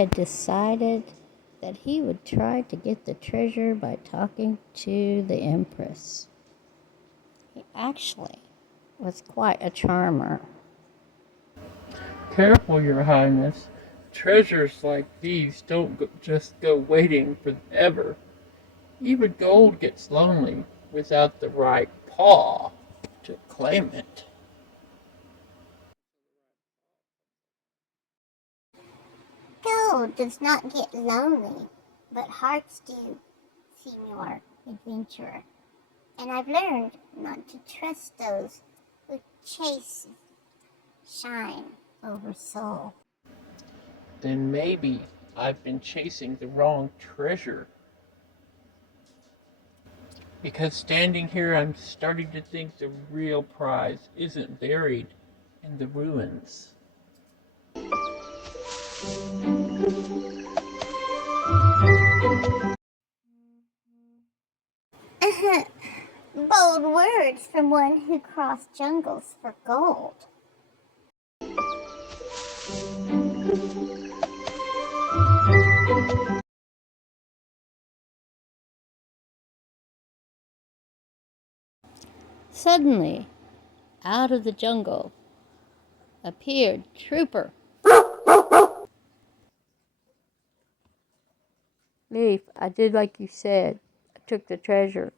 had decided that he would try to get the treasure by talking to the Empress. He actually was quite a charmer. Careful, Your Highness. Treasures like these don't just go waiting forever. Even gold gets lonely without the right paw to claim it. Gold does not get lonely, but hearts do, Senior Adventurer. And I've learned not to trust those who chase shine over soul. Then maybe I've been chasing the wrong treasure. Because standing here, I'm starting to think the real prize isn't buried in the ruins. Bold words from one who crossed jungles for gold. Suddenly, out of the jungle, appeared Trooper. Leaf, I did like you said. I took the treasure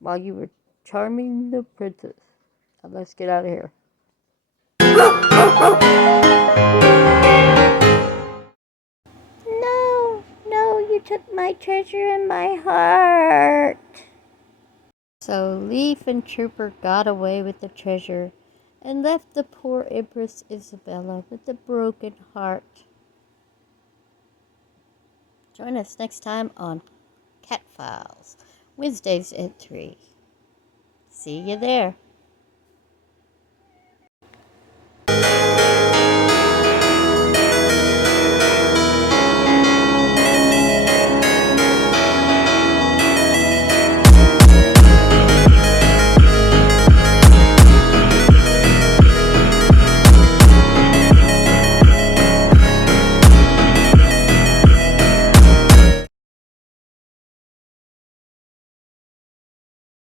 while you were charming the princess. Now let's get out of here. No, no, you took my treasure and my heart. So Leaf and Trooper got away with the treasure and left the poor Empress Isabella with a broken heart. Join us next time on Cat Files, Wednesdays at 3. See you there.